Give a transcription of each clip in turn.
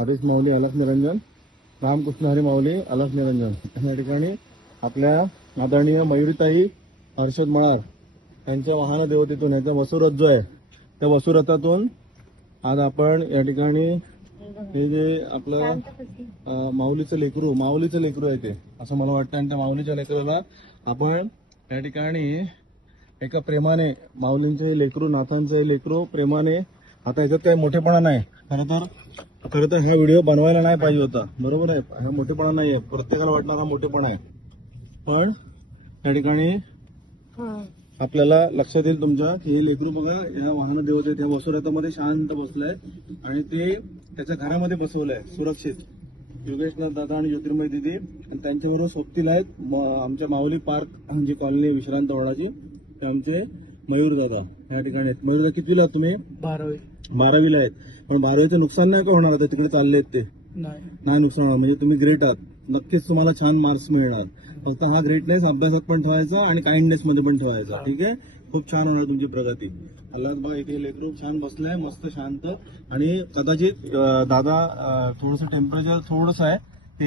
हरीश माऊली अलख निरंजन, रामकृष्ण हरी माऊली अलख निरंजन या ठिकाणी आपल्या आदरणीय मयुरीताई हर्षद मळार यांच्या वाहन देवतेतून यांचा वसुरथ जो आहे त्या वसुरथातून आज आपण या ठिकाणी हे जे आपलं माऊलीचं लेकरू आहे ते असं मला वाटतं, आणि त्या माऊलीच्या लेकराला आपण या ठिकाणी एका प्रेमाने माऊलींचे लेकरू, नाथांचे लेकरू प्रेमाने, आता याच्यात काही मोठेपणा नाही, खरं तर हा व्हिडिओ बनवायला नाही पाहिजे होता, बरोबर आहे, हा मोठेपणा नाही आहे, प्रत्येकाला वाटणारा मोठेपणा आहे, पण या ठिकाणी आपल्याला लक्षात येईल तुमच्या की हे लेकरू बघा या वाहन देवते त्या वसुरथामध्ये शांत बसलाय आणि ते त्याच्या घरामध्ये बसवलंय सुरक्षित. योगेशनाथ दादा आणि ज्योतिर्मय दिदी आणि त्यांच्याबरोबर सोबतील आहेत आमच्या माऊली पार्क जी कॉलनी विश्रांत वडाची, ते आमचे मयूर दादा या ठिकाणी आहेत. मयूर दादा कितवीला आहात तुम्ही? 12वीला आहेत. पण 12वीचं नुकसान नाही का होणार आता तिकडे चालले आहेत ते? नाही नुकसान होणार, म्हणजे तुम्ही ग्रेट आहात, नक्कीच तुम्हाला छान मार्क्स मिळणार. फक्त हा ग्रेटनेस अभ्यासात पण ठेवायचा आणि काइंडनेस मध्ये पण ठेवायचा, ठीक आहे? खूप छान होणार तुमची प्रगती. अल्लाह बघा इथे लेकरू छान बसलाय मस्त शांत, आणि कदाचित दादा थोडस टेम्परेचर थोडस आहे,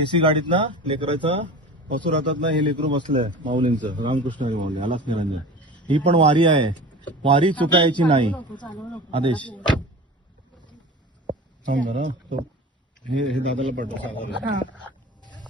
एसी गाडीतला लेकराचा वसुरथातला हे लेकरू बसलंय माऊलींचं, रामकृष्ण हरी माऊली अलख निरंजन. ही पण वारी आहे, वारी चुकायची नाही. आदेश सांग बरं, हे दादाला पाठव सागर.